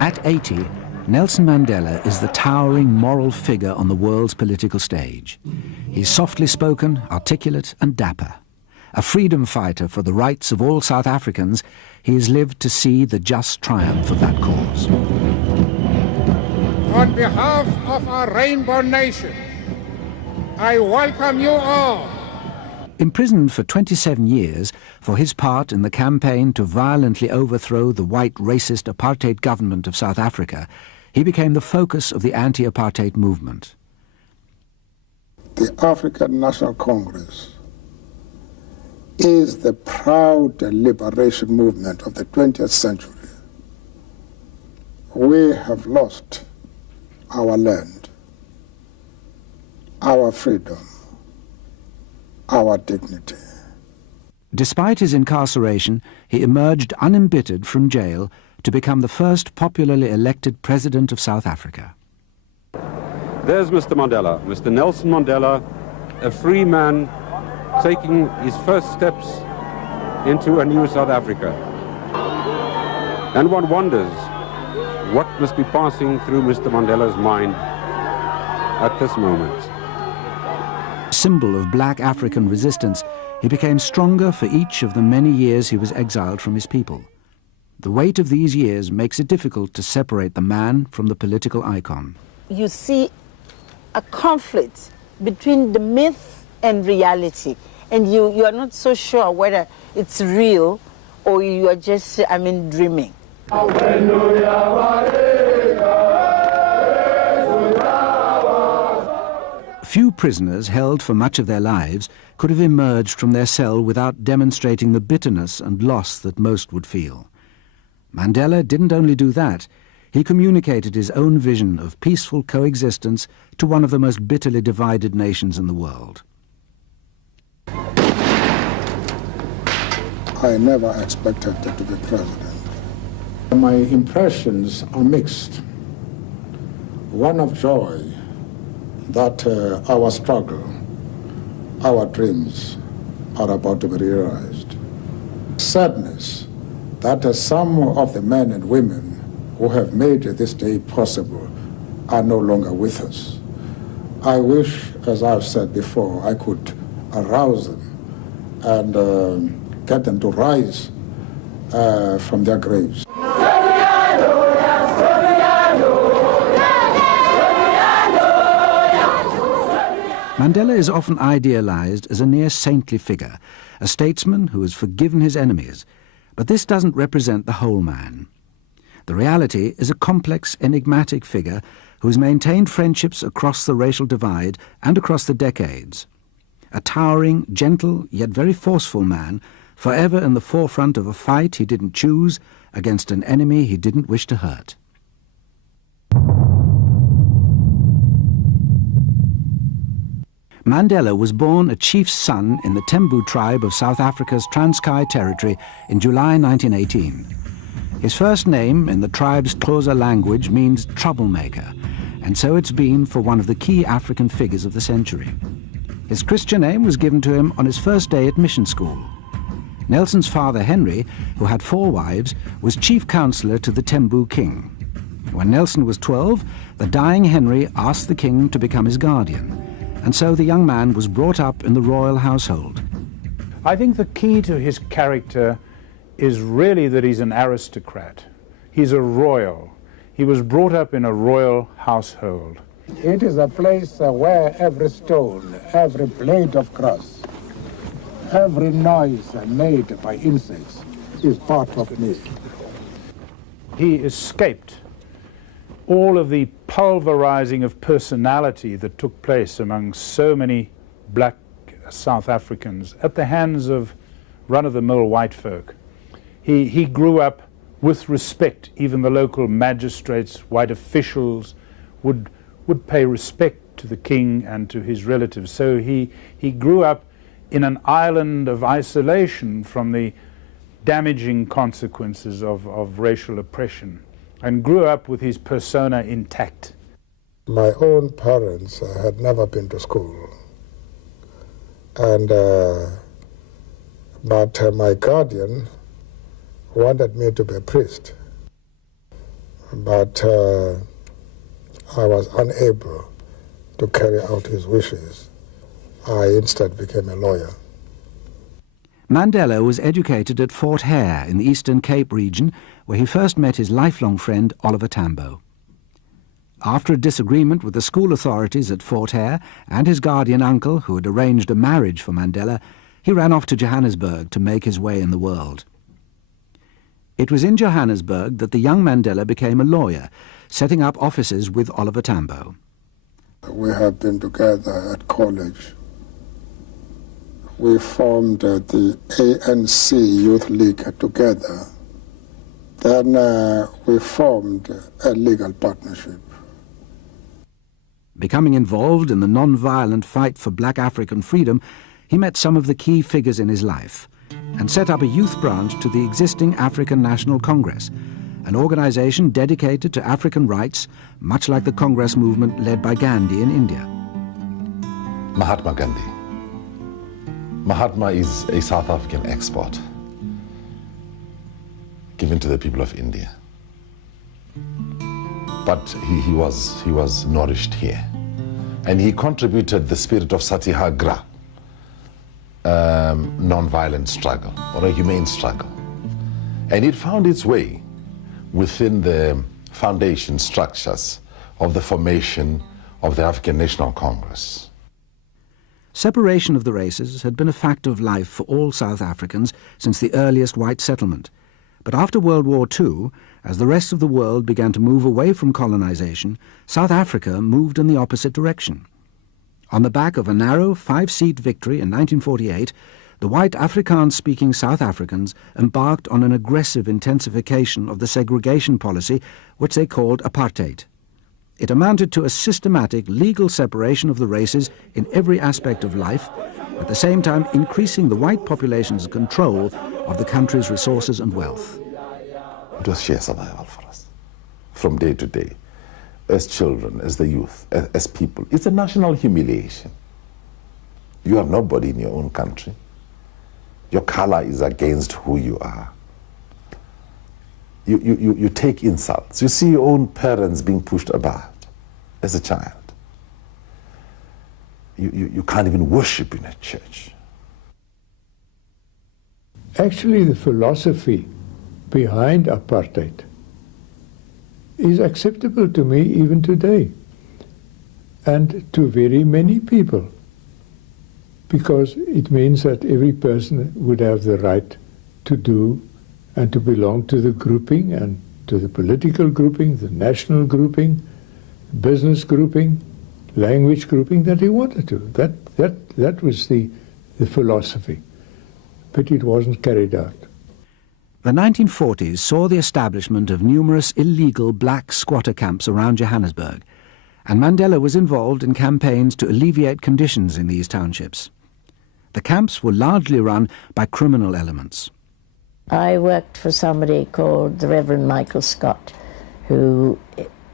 At 80, Nelson Mandela is the towering moral figure on the world's political stage. He's softly spoken, articulate and dapper. A freedom fighter for the rights of all South Africans, he has lived to see the just triumph of that cause. On behalf of our Rainbow Nation, I welcome you all. Imprisoned for 27 years for his part in the campaign to violently overthrow the white racist apartheid government of South Africa, he became the focus of the anti-apartheid movement. The African National Congress is the proud liberation movement of the 20th century. We have lost our land, our freedom, our dignity. Despite his incarceration, he emerged unembittered from jail to become the first popularly elected president of South Africa. There's Mr. Mandela, Mr. Nelson Mandela, a free man taking his first steps into a new South Africa. And one wonders what must be passing through Mr. Mandela's mind at this moment. Symbol of black African resistance, he became stronger for each of the many years he was exiled from his people. The weight of these years makes it difficult to separate the man from the political icon. You see a conflict between the myth and reality, and you are not so sure whether it's real or you are just, dreaming. Few prisoners held for much of their lives could have emerged from their cell without demonstrating the bitterness and loss that most would feel. Mandela didn't only do that, he communicated his own vision of peaceful coexistence to one of the most bitterly divided nations in the world. I never expected to be president. My impressions are mixed. One of joy that our struggle, our dreams are about to be realized. Sadness that some of the men and women who have made this day possible are no longer with us. I wish, as I've said before, I could arouse them and get them to rise from their graves. Mandela is often idealized as a near saintly figure, a statesman who has forgiven his enemies, but this doesn't represent the whole man. The reality is a complex, enigmatic figure who has maintained friendships across the racial divide and across the decades. A towering, gentle, yet very forceful man, forever in the forefront of a fight he didn't choose against an enemy he didn't wish to hurt. Mandela was born a chief's son in the Tembu tribe of South Africa's Transkei territory in July 1918. His first name in the tribe's Xhosa language means troublemaker, and so it's been for one of the key African figures of the century. His Christian name was given to him on his first day at mission school. Nelson's father, Henry, who had 4 wives, was chief counselor to the Tembu king. When Nelson was 12, the dying Henry asked the king to become his guardian, and so the young man was brought up in the royal household. I think the key to his character is really that he's an aristocrat. He's a royal. He was brought up in a royal household. It is a place where every stone, every blade of grass, every noise made by insects is part of me. He escaped all of the pulverizing of personality that took place among so many black South Africans at the hands of run-of-the-mill white folk. He grew up with respect. Even the local magistrates, white officials, would pay respect to the king and to his relatives. So he grew up in an island of isolation from the damaging consequences of racial oppression, and grew up with his persona intact. My own parents had never been to school. And but my guardian wanted me to be a priest, but I was unable to carry out his wishes. I instead became a lawyer. Mandela was educated at Fort Hare in the Eastern Cape region, where he first met his lifelong friend Oliver Tambo. After a disagreement with the school authorities at Fort Hare and his guardian uncle, who had arranged a marriage for Mandela, he ran off to Johannesburg to make his way in the world. It was in Johannesburg that the young Mandela became a lawyer, setting up offices with Oliver Tambo. We have been together at college. We formed the ANC Youth League together. Then we formed a legal partnership. Becoming involved in the non-violent fight for black African freedom, he met some of the key figures in his life and set up a youth branch to the existing African National Congress, an organization dedicated to African rights, much like the Congress movement led by Gandhi in India. Mahatma Gandhi. Mahatma is a South African export given to the people of India. But he was nourished here. And he contributed the spirit of Satyagraha, non-violent struggle, or a humane struggle. And it found its way within the foundation structures of the formation of the African National Congress. Separation of the races had been a fact of life for all South Africans since the earliest white settlement. But after World War II, as the rest of the world began to move away from colonization, South Africa moved in the opposite direction. On the back of a narrow 5-seat victory in 1948, the white Afrikaans-speaking South Africans embarked on an aggressive intensification of the segregation policy, which they called apartheid. It amounted to a systematic legal separation of the races in every aspect of life, at the same time increasing the white population's control of the country's resources and wealth. It was sheer survival for us, from day to day, as children, as the youth, as people. It's a national humiliation. You are nobody in your own country. Your color is against who you are. You take insults. You see your own parents being pushed about as a child. You can't even worship in a church. Actually, the philosophy behind apartheid is acceptable to me even today, and to very many people, because it means that every person would have the right to do and to belong to the grouping, and to the political grouping, the national grouping, business grouping, language grouping that he wanted to. That was the philosophy, but it wasn't carried out. The 1940s saw the establishment of numerous illegal black squatter camps around Johannesburg, and Mandela was involved in campaigns to alleviate conditions in these townships. The camps were largely run by criminal elements. I worked for somebody called the Reverend Michael Scott, who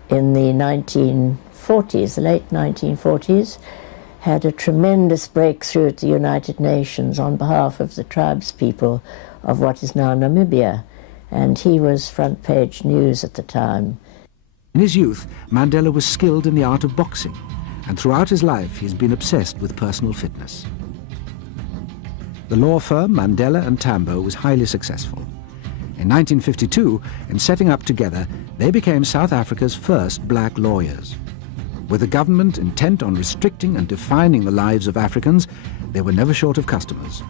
in the 1940s, the late 1940s, had a tremendous breakthrough at the United Nations on behalf of the tribes people of what is now Namibia, and he was front page news at the time. In his youth, Mandela was skilled in the art of boxing, and throughout his life he's been obsessed with personal fitness. The law firm Mandela and Tambo was highly successful. In 1952, in setting up together, they became South Africa's first black lawyers. With the government intent on restricting and defining the lives of Africans, they were never short of customers.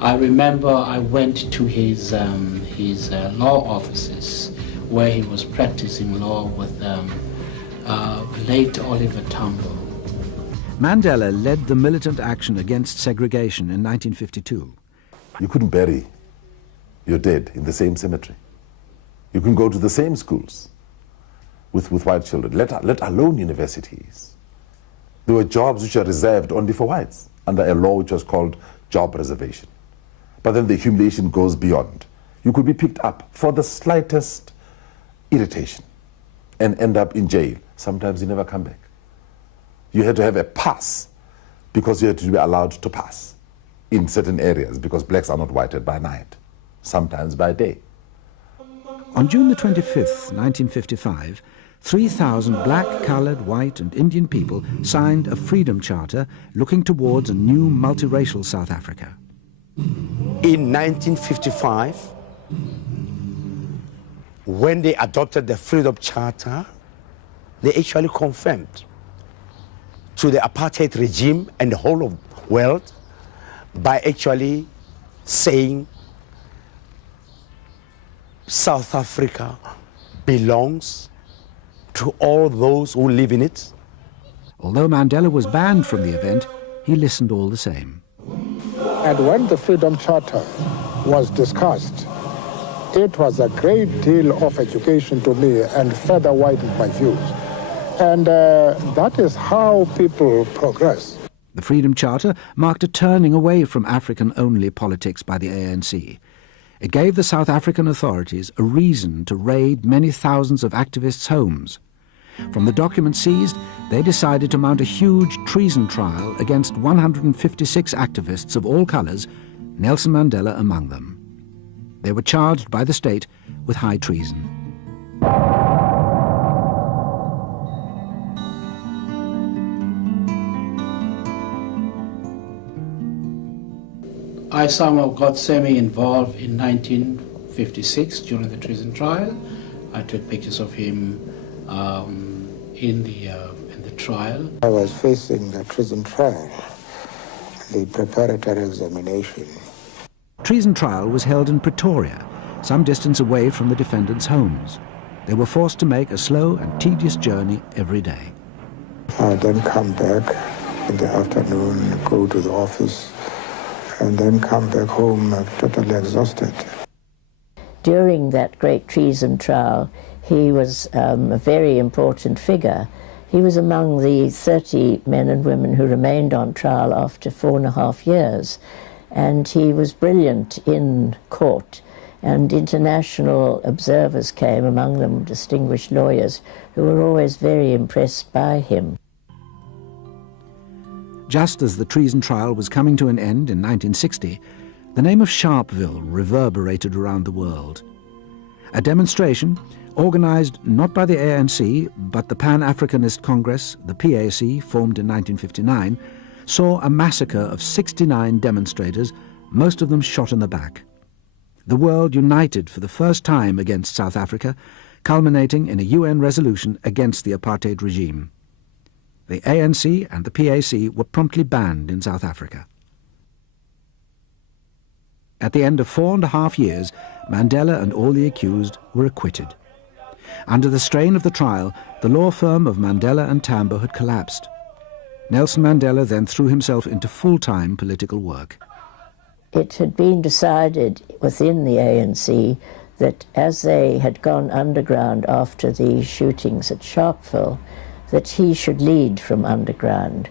I remember I went to his law offices where he was practicing law with late Oliver Tambo. Mandela led the militant action against segregation in 1952. You couldn't bury your dead in the same cemetery. You couldn't go to the same schools with white children, let alone universities. There were jobs which are reserved only for whites under a law which was called job reservation. But then the humiliation goes beyond. You could be picked up for the slightest irritation and end up in jail. Sometimes you never come back. You had to have a pass because you had to be allowed to pass in certain areas because blacks are not whited by night, sometimes by day. On June the 25th, 1955, 3,000 black, coloured, white and Indian people signed a freedom charter looking towards a new multiracial South Africa. In 1955, when they adopted the Freedom Charter, they actually confirmed to the apartheid regime and the whole of the world by actually saying South Africa belongs to all those who live in it. Although Mandela was banned from the event, he listened all the same. And when the Freedom Charter was discussed, it was a great deal of education to me and further widened my views. And that is how people progress. The Freedom Charter marked a turning away from African-only politics by the ANC. It gave the South African authorities a reason to raid many thousands of activists' homes. From the documents seized, they decided to mount a huge treason trial against 156 activists of all colours, Nelson Mandela among them. They were charged by the state with high treason. I somehow got semi-involved in 1956 during the treason trial. I took pictures of him in the trial. I was facing the treason trial, the preparatory examination. Treason trial was held in Pretoria, some distance away from the defendants' homes. They were forced to make a slow and tedious journey every day. I then come back in the afternoon, go to the office, and then come back home totally exhausted. During that great treason trial, he was a very important figure. He was among the 30 men and women who remained on trial after 4.5 years. And he was brilliant in court. And international observers came, among them distinguished lawyers, who were always very impressed by him. Just as the treason trial was coming to an end in 1960, the name of Sharpeville reverberated around the world. A demonstration, organised not by the ANC, but the Pan-Africanist Congress, the PAC, formed in 1959, saw a massacre of 69 demonstrators, most of them shot in the back. The world united for the first time against South Africa, culminating in a UN resolution against the apartheid regime. The ANC and the PAC were promptly banned in South Africa. At the end of 4.5 years, Mandela and all the accused were acquitted. Under the strain of the trial, the law firm of Mandela and Tambo had collapsed. Nelson Mandela then threw himself into full-time political work. It had been decided within the ANC that as they had gone underground after the shootings at Sharpeville, that he should lead from underground.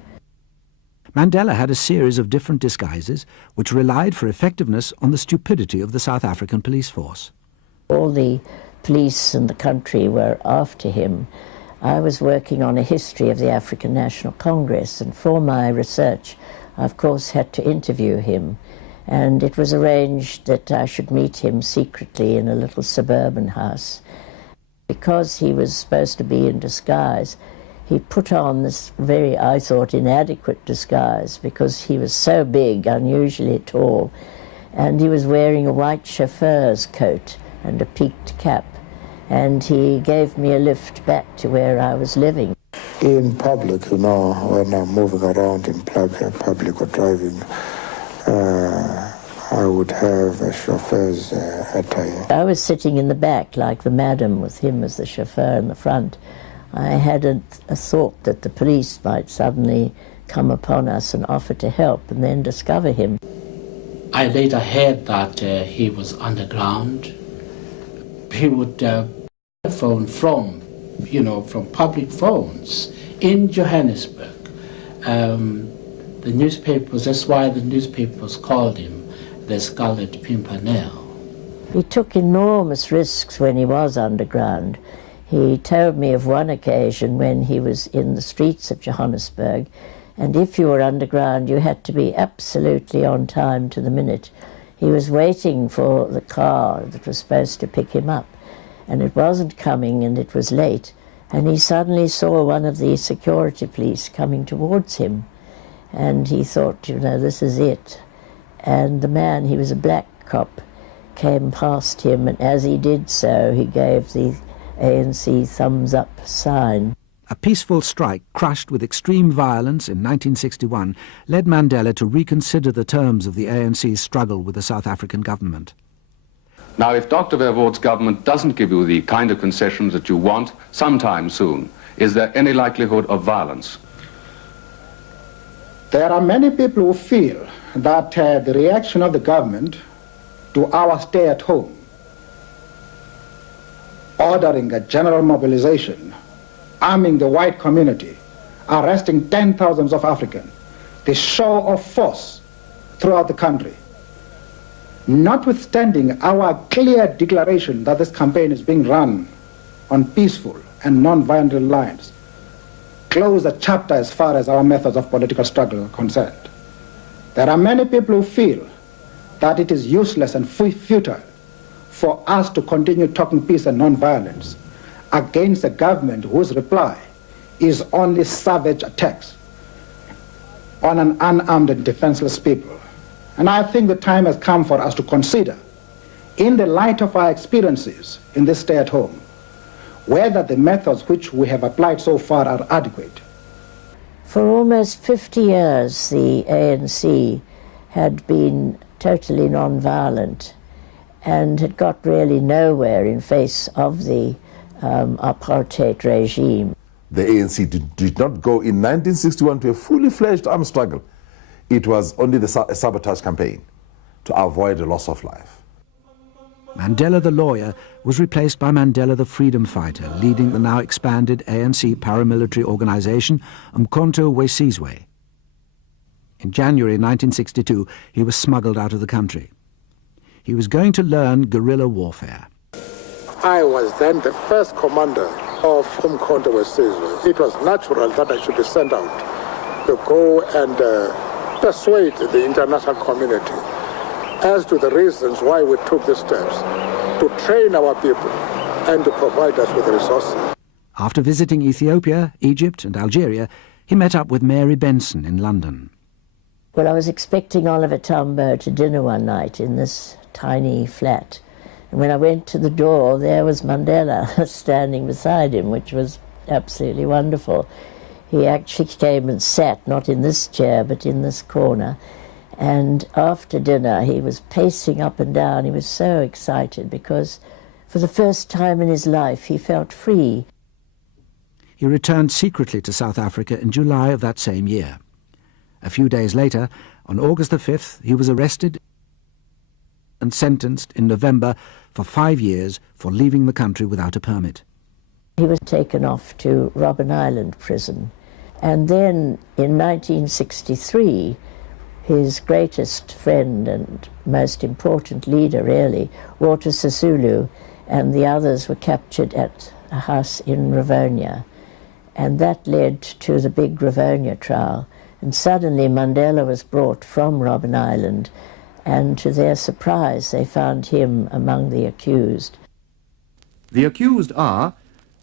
Mandela had a series of different disguises which relied for effectiveness on the stupidity of the South African police force. All the police in the country were after him. I was working on a history of the African National Congress, and for my research I of course had to interview him, and it was arranged that I should meet him secretly in a little suburban house. Because he was supposed to be in disguise, he put on this very, I thought, inadequate disguise because he was so big, unusually tall, and he was wearing a white chauffeur's coat and a peaked cap, and he gave me a lift back to where I was living. In public, you know, when I'm moving around in public or driving, I would have a chauffeur's attire. I was sitting in the back like the madam with him as the chauffeur in the front. I had a thought that the police might suddenly come upon us and offer to help and then discover him. I later heard that he was underground. He would phone from public phones in Johannesburg. The newspapers, that's why the newspapers called him the Scarlet Pimpernel. He took enormous risks when he was underground. He told me of one occasion when he was in the streets of Johannesburg And if you were underground, you had to be absolutely on time to the minute. He was waiting for the car that was supposed to pick him up, and it wasn't coming, and it was late. And he suddenly saw one of the security police coming towards him, and he thought, you know, this is it. And the man, he was a black cop, came past him, and as he did so, he gave the ANC thumbs up sign. A peaceful strike crushed with extreme violence in 1961 led Mandela to reconsider the terms of the ANC's struggle with the South African government. Now, if Dr. Verwoerd's government doesn't give you the kind of concessions that you want sometime soon, is there any likelihood of violence? There are many people who feel that the reaction of the government to our stay at home, ordering a general mobilization, arming the white community, arresting 10,000s of Africans, the show of force throughout the country, notwithstanding our clear declaration that this campaign is being run on peaceful and non-violent lines, close a chapter as far as our methods of political struggle are concerned. There are many people who feel that it is useless and futile for us to continue talking peace and non-violence against a government whose reply is only savage attacks on an unarmed and defenseless people. And I think the time has come for us to consider, in the light of our experiences in this stay at home, whether the methods which we have applied so far are adequate. For almost 50 years, the ANC had been totally non-violent and had got really nowhere in face of the apartheid regime. The ANC did not go in 1961 to a fully fledged armed struggle. It was only a sabotage campaign to avoid a loss of life. Mandela the lawyer was replaced by Mandela the freedom fighter, leading the now expanded ANC paramilitary organization Umkhonto we Sizwe. In January 1962, he was smuggled out of the country. He was going to learn guerrilla warfare. I was then the first commander of Umkhonto we Sizwe. It was natural that I should be sent out to go and persuade the international community as to the reasons why we took the steps to train our people and to provide us with resources. After visiting Ethiopia, Egypt and Algeria, he met up with Mary Benson in London. Well, I was expecting Oliver Tambo to dinner one night in this tiny flat. And when I went to the door, there was Mandela standing beside him, which was absolutely wonderful. He actually came and sat, not in this chair, but in this corner. And after dinner, he was pacing up and down. He was so excited because for the first time in his life, he felt free. He returned secretly to South Africa in July of that same year. A few days later, on August the 5th, he was arrested and sentenced in November for 5 years for leaving the country without a permit. He was taken off to Robben Island prison. And then in 1963, his greatest friend and most important leader, really, Walter Sisulu, and the others were captured at a house in Rivonia. And that led to the big Rivonia trial. And suddenly Mandela was brought from Robben Island, and to their surprise, they found him among the accused. The accused are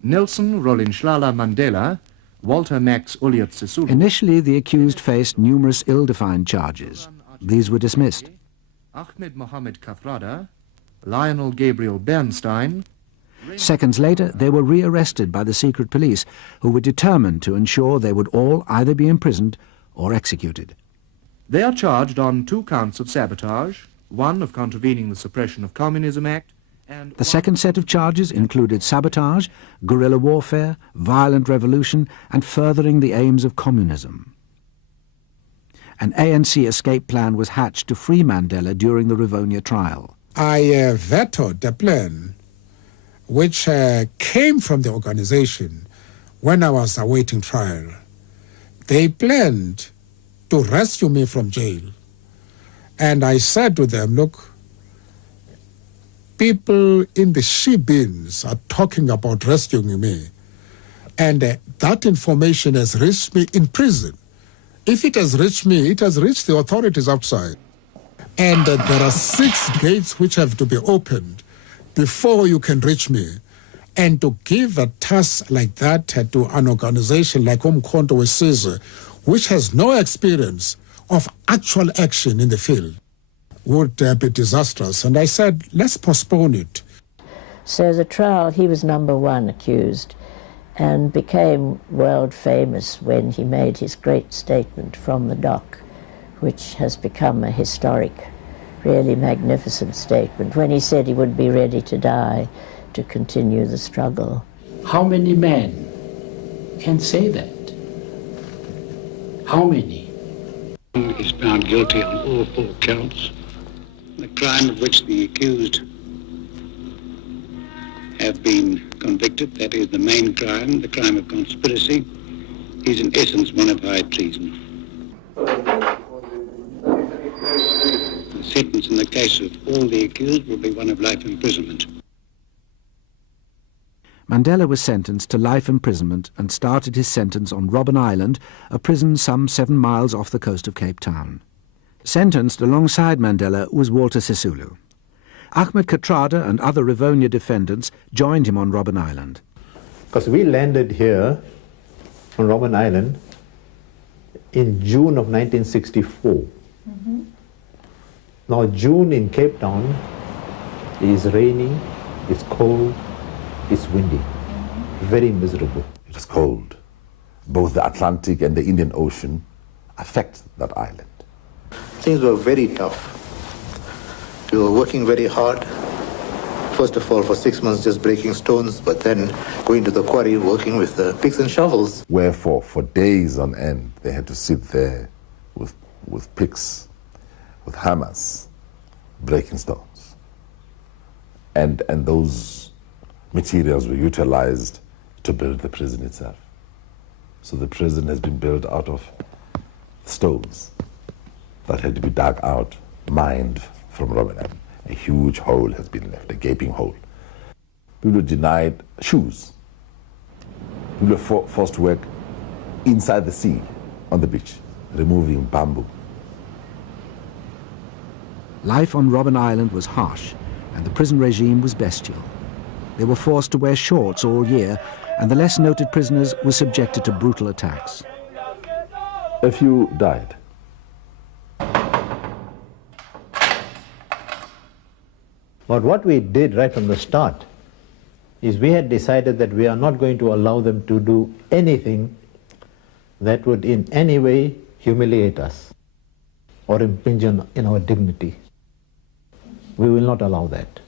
Nelson Rolihlahla Mandela, Walter Max Ulyate Sisulu. Initially, the accused faced numerous ill-defined charges. These were dismissed. Ahmed Mohamed Kathrada, Lionel Gabriel Bernstein. Seconds later, they were rearrested by the secret police, who were determined to ensure they would all either be imprisoned or executed. They are charged on 2 counts of sabotage, 1 of contravening the Suppression of Communism Act, and the second set of charges included sabotage, guerrilla warfare, violent revolution, and furthering the aims of communism. An ANC escape plan was hatched to free Mandela during the Rivonia trial. I vetoed the plan which came from the organization when I was awaiting trial. They planned to rescue me from jail. And I said to them, look, people in the she-bins are talking about rescuing me. And that information has reached me in prison. If it has reached me, it has reached the authorities outside. And there are 6 gates which have to be opened before you can reach me. And to give a task like that to an organization like Umkhonto weSizwe, which has no experience of actual action in the field, would be disastrous. And I said, let's postpone it. So the trial, he was #1 accused and became world famous when he made his great statement from the dock, which has become a historic, really magnificent statement, when he said he would be ready to die to continue the struggle. How many men can say that? How many? He is found guilty on all 4 counts. The crime of which the accused have been convicted, that is the main crime, the crime of conspiracy, is in essence one of high treason. The sentence in the case of all the accused will be one of life imprisonment. Mandela was sentenced to life imprisonment and started his sentence on Robben Island, a prison some 7 miles off the coast of Cape Town. Sentenced alongside Mandela was Walter Sisulu. Ahmed Kathrada and other Rivonia defendants joined him on Robben Island. Because we landed here on Robben Island in June of 1964. Mm-hmm. Now June in Cape Town is rainy, it's cold, it's windy, very miserable. It is cold. Both the Atlantic and the Indian Ocean affect that island. Things were very tough. We were working very hard. First of all, for 6 months just breaking stones, but then going to the quarry, working with the picks and shovels. Wherefore, for days on end, they had to sit there with picks, with hammers, breaking stones. And those materials were utilized to build the prison itself. So the prison has been built out of stones that had to be dug out, mined from Robben Island. A huge hole has been left, a gaping hole. People were denied shoes. People were forced to work inside the sea, on the beach, removing bamboo. Life on Robben Island was harsh, and the prison regime was bestial. They were forced to wear shorts all year, and the less noted prisoners were subjected to brutal attacks. A few died. But what we did right from the start is we had decided that we are not going to allow them to do anything that would in any way humiliate us or impinge on our dignity. We will not allow that.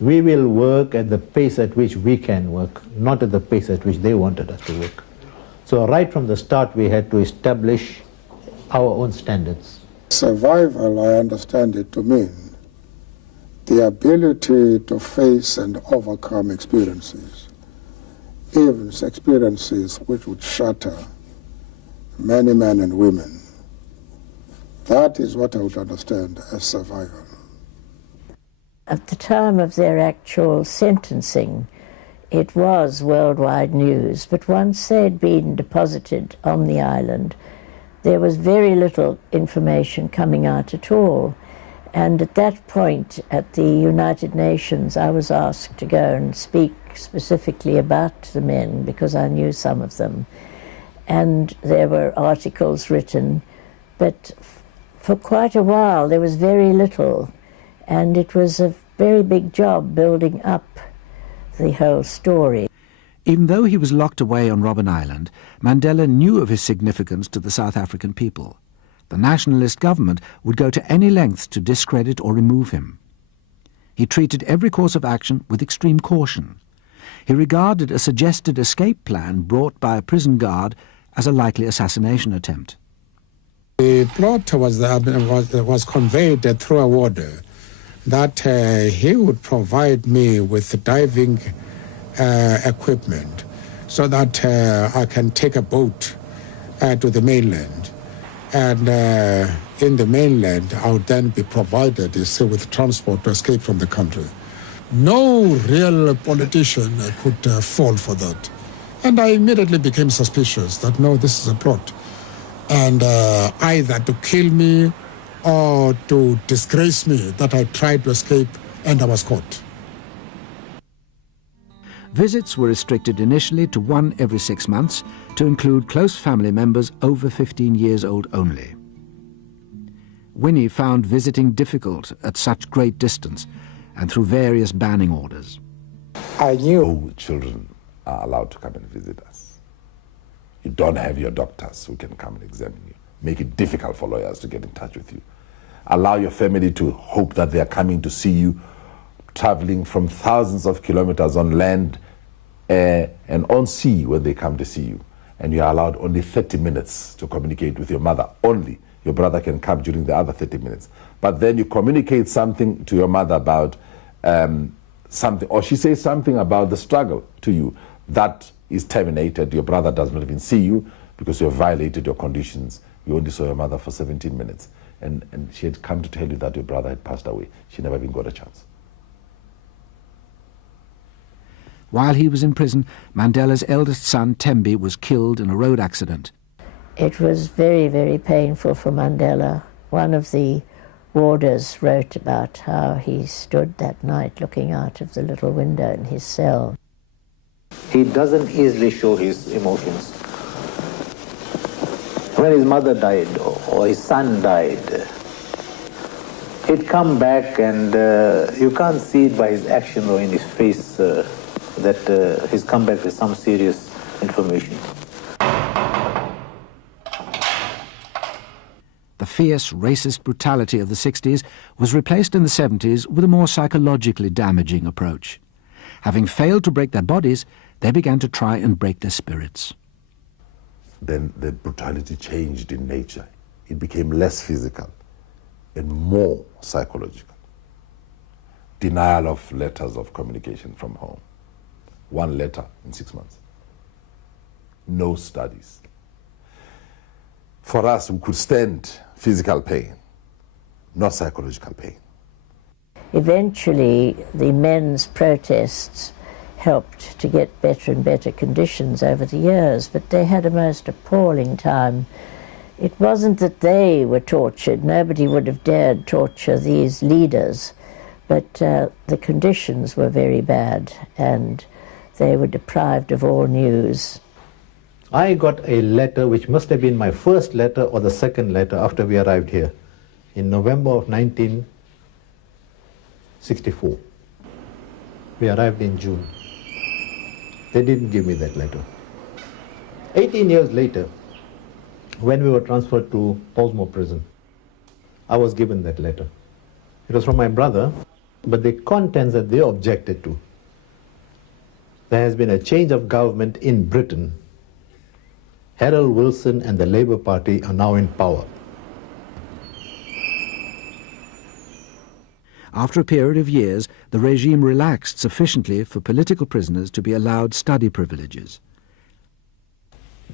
We will work at the pace at which we can work, not at the pace at which they wanted us to work. So right from the start we had to establish our own standards. Survival, I understand it to mean the ability to face and overcome experiences, even experiences which would shatter many men and women. That is what I would understand as survival. At the time of their actual sentencing, it was worldwide news, but once they had been deposited on the island, there was very little information coming out at all. And at that point, at the United Nations, I was asked to go and speak specifically about the men, because I knew some of them. And there were articles written, but for quite a while there was very little. And it was a very big job building up the whole story. Even though he was locked away on Robben Island, Mandela knew of his significance to the South African people. The nationalist government would go to any lengths to discredit or remove him. He treated every course of action with extreme caution. He regarded a suggested escape plan brought by a prison guard as a likely assassination attempt. The plot was conveyed through a warder that he would provide me with diving equipment so that I can take a boat to the mainland. And in the mainland, I would then be provided with transport to escape from the country. No real politician could fall for that. And I immediately became suspicious that, no, this is a plot. and either to kill me or to disgrace me that I tried to escape and I was caught. Visits were restricted initially to one every 6 months to include close family members over 15 years old only. Winnie found visiting difficult at such great distance and through various banning orders. I knew no children are allowed to come and visit us. You don't have your doctors who can come and examine you. Make it difficult for lawyers to get in touch with you. Allow your family to hope that they are coming to see you, traveling from thousands of kilometers on land, air, and on sea when they come to see you. And you are allowed only 30 minutes to communicate with your mother. Only. Your brother can come during the other 30 minutes. But then you communicate something to your mother about something, or she says something about the struggle to you. That is terminated. Your brother does not even see you because you have violated your conditions. You only saw your mother for 17 minutes. And she had come to tell you that your brother had passed away. She never even got a chance. While he was in prison, Mandela's eldest son, Tembi, was killed in a road accident. It was very, very painful for Mandela. One of the warders wrote about how he stood that night looking out of the little window in his cell. He doesn't easily show his emotions. When his mother died or his son died, he'd come back and you can't see it by his action or in his face that he's come back with some serious information. The fierce racist brutality of the 60s was replaced in the 70s with a more psychologically damaging approach. Having failed to break their bodies, they began to try and break their spirits. Then the brutality changed in nature. It became less physical and more psychological. Denial of letters of communication from home. 1 letter in 6 months. No studies. For us, we could stand physical pain, not psychological pain. Eventually, the men's protests helped to get better and better conditions over the years, but they had a most appalling time. It wasn't that they were tortured. Nobody would have dared torture these leaders, but the conditions were very bad, and they were deprived of all news. I got a letter which must have been my first letter or the second letter after we arrived here in November of 1964. We arrived in June. They didn't give me that letter. 18 years later, when we were transferred to Portsmouth prison, I was given that letter. It was from my brother, but the contents that they objected to. There has been a change of government in Britain. Harold Wilson and the Labour Party are now in power. After a period of years, the regime relaxed sufficiently for political prisoners to be allowed study privileges.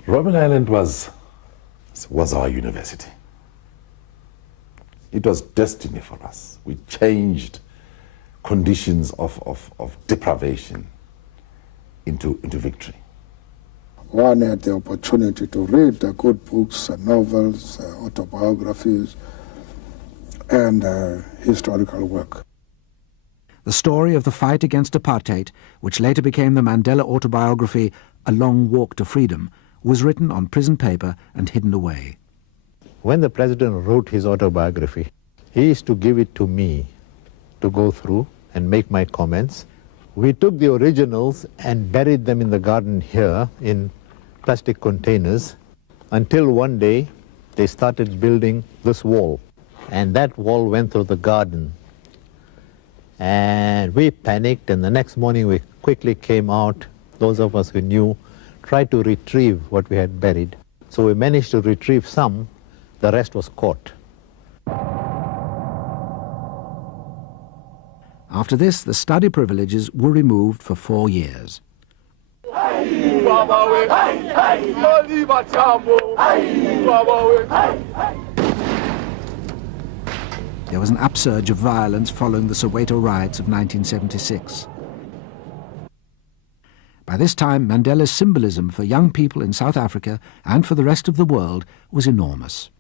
Robben Island was our university. It was destiny for us. We changed conditions of deprivation into victory. One had the opportunity to read the good books and novels, autobiographies, and historical work. The story of the fight against apartheid, which later became the Mandela autobiography, A Long Walk to Freedom, was written on prison paper and hidden away. When the president wrote his autobiography, he used to give it to me to go through and make my comments. We took the originals and buried them in the garden here in plastic containers until one day they started building this wall. And that wall went through the garden. And we panicked, and the next morning we quickly came out, those of us who knew, tried to retrieve what we had buried. So we managed to retrieve some, the rest was caught. After this, the study privileges were removed for 4 years. There was an upsurge of violence following the Soweto riots of 1976. By By this time, Mandela's symbolism for young people in South Africa and for the rest of the world was enormous.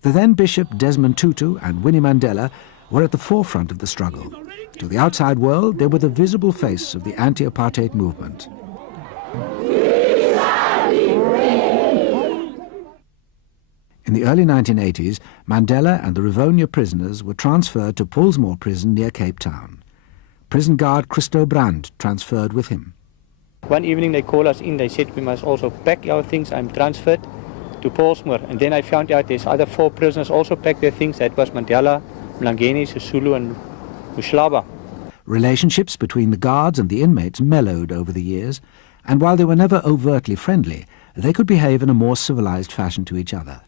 The then Bishop Desmond Tutu and Winnie Mandela were at the forefront of the struggle. To the outside world, they were the visible face of the anti-apartheid movement. In the early 1980s, Mandela and the Rivonia prisoners were transferred to Pollsmoor prison near Cape Town. Prison guard Christo Brand transferred with him. One evening they called us in, they said we must also pack our things. I'm transferred to Pollsmoor. And then I found out there's other 4 prisoners also packed their things. That was Mandela, Mlangeni, Sisulu and Mushlaba. Relationships between the guards and the inmates mellowed over the years, and while they were never overtly friendly, they could behave in a more civilized fashion to each other.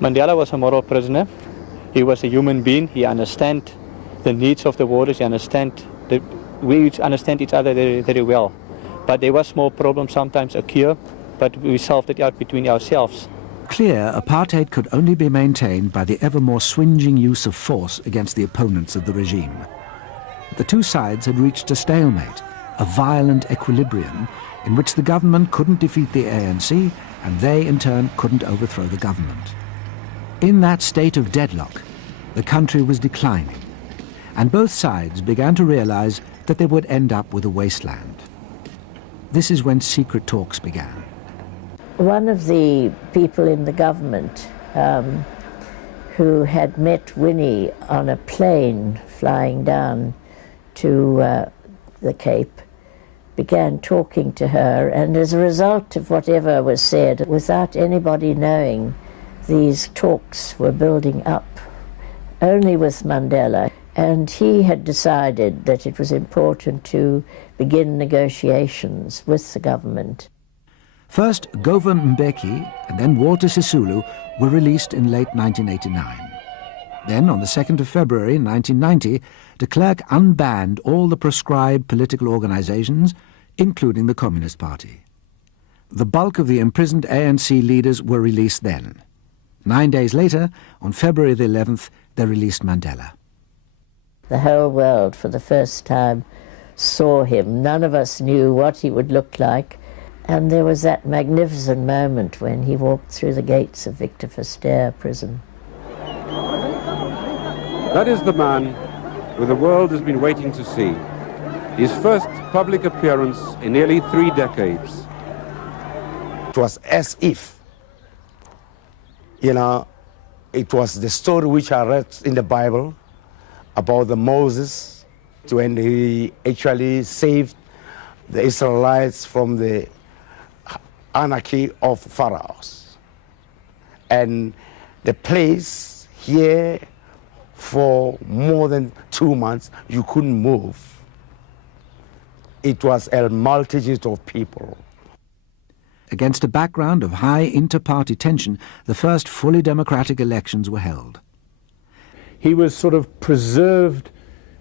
Mandela was a moral prisoner. He was a human being. He understood the needs of the warders. We understand each other very, very well. But there was small problems sometimes occur, but we solved it out between ourselves. Clear, apartheid could only be maintained by the ever more swinging use of force against the opponents of the regime. The two sides had reached a stalemate, a violent equilibrium in which the government couldn't defeat the ANC and they in turn couldn't overthrow the government. In that state of deadlock, the country was declining, and both sides began to realize that they would end up with a wasteland. This is when secret talks began. One of the people in the government who had met Winnie on a plane flying down to the Cape began talking to her, and as a result of whatever was said, without anybody knowing, these talks were building up, only with Mandela. And he had decided that it was important to begin negotiations with the government. First, Govan Mbeki and then Walter Sisulu were released in late 1989. Then, on the 2nd of February 1990, de Klerk unbanned all the proscribed political organizations, including the Communist Party. The bulk of the imprisoned ANC leaders were released then. 9 days later, on February the 11th, they released Mandela. The whole world, for the first time, saw him. None of us knew what he would look like. And there was that magnificent moment when he walked through the gates of Victor Verster prison. That is the man who the world has been waiting to see. His first public appearance in nearly 3 decades. It was as if, it was the story which I read in the Bible about the Moses when he actually saved the Israelites from the anarchy of pharaohs. And the place here for more than 2 months, you couldn't move. It was a multitude of people. Against a background of high inter-party tension, the first fully democratic elections were held. He was sort of preserved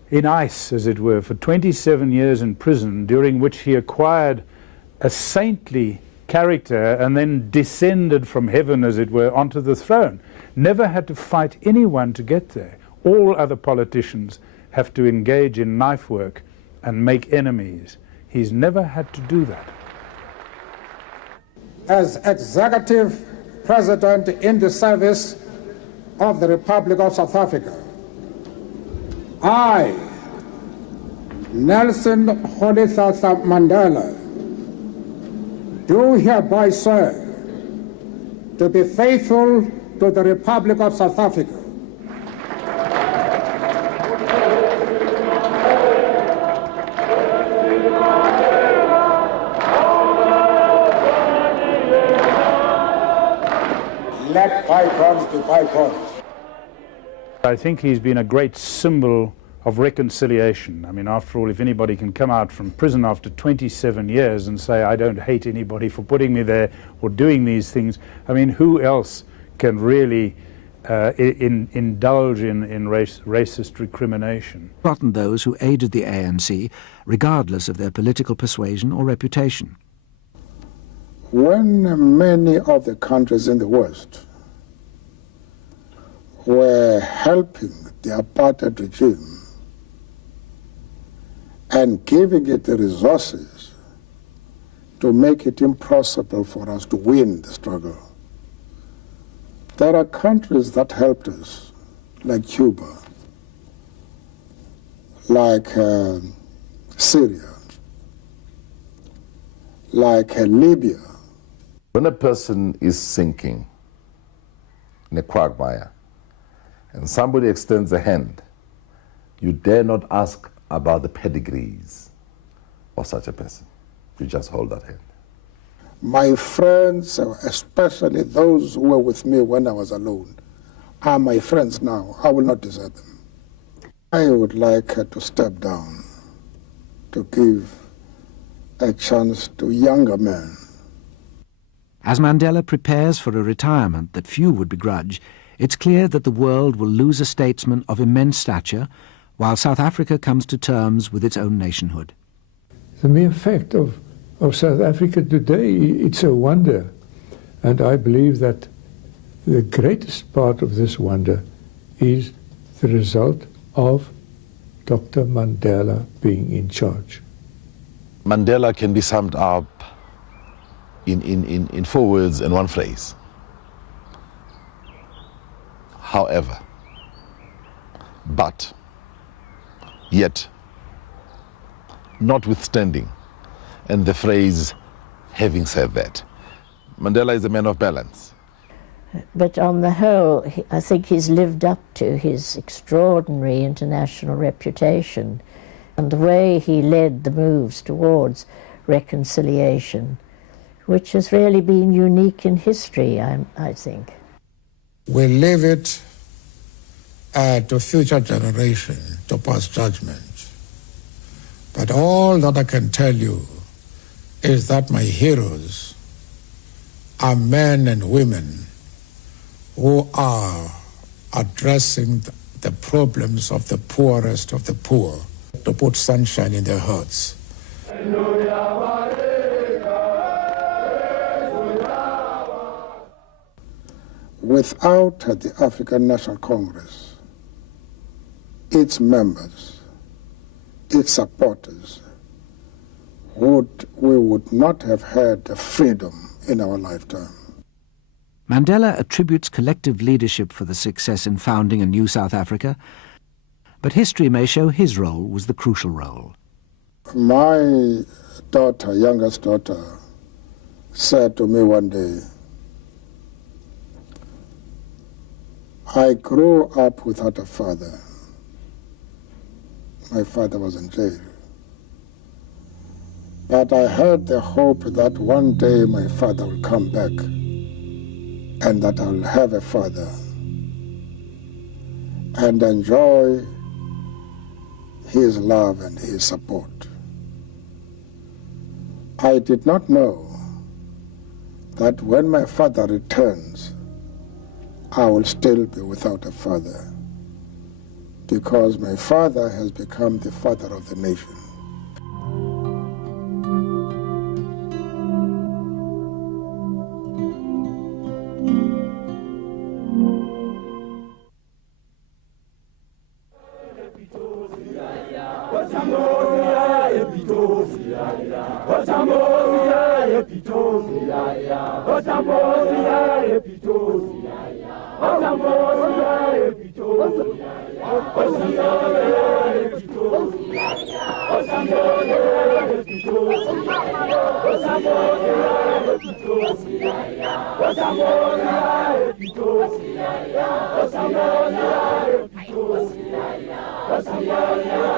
in ice, as it were, for 27 years in prison, during which he acquired a saintly character and then descended from heaven, as it were, onto the throne. Never had to fight anyone to get there. All other politicians have to engage in knife work and make enemies. He's never had to do that. As executive president in the service of the Republic of South Africa, I, Nelson Rolihlahla Mandela, do hereby swear to be faithful to the Republic of South Africa, let bygones be bygones. I think he's been a great symbol of reconciliation. I mean, after all, if anybody can come out from prison after 27 years and say, I don't hate anybody for putting me there or doing these things, I mean, who else can really indulge in racist recrimination? Forgotten those who aided the ANC, regardless of their political persuasion or reputation. When many of the countries in the West were helping the apartheid regime and giving it the resources to make it impossible for us to win the struggle. There are countries that helped us, like Cuba, like Syria, like Libya. When a person is sinking in a quagmire and somebody extends a hand, you dare not ask about the pedigrees of such a person. You just hold that hand. My friends, especially those who were with me when I was alone, are my friends now. I will not desert them. I would like to step down to give a chance to younger men. As Mandela prepares for a retirement that few would begrudge, it's clear that the world will lose a statesman of immense stature, while South Africa comes to terms with its own nationhood. The mere fact of South Africa today, it's a wonder. And I believe that the greatest part of this wonder is the result of Dr. Mandela being in charge. Mandela can be summed up in 4 words and 1 phrase. However, but, yet, notwithstanding, and the phrase, having said that. Mandela is a man of balance. But on the whole, I think he's lived up to his extraordinary international reputation and the way he led the moves towards reconciliation, which has really been unique in history, I think. We leave it to future generations to pass judgment. But all that I can tell you is that my heroes are men and women who are addressing the problems of the poorest of the poor to put sunshine in their hearts. Without the African National Congress, its members, its supporters, we would not have had freedom in our lifetime. Mandela attributes collective leadership for the success in founding a new South Africa, but history may show his role was the crucial role. My daughter, youngest daughter, said to me one day, I grew up without a father. My father was in jail. But I had the hope that one day my father will come back and that I'll have a father and enjoy his love and his support. I did not know that when my father returns, I will still be without a father, because my father has become the father of the nation. Osamboza,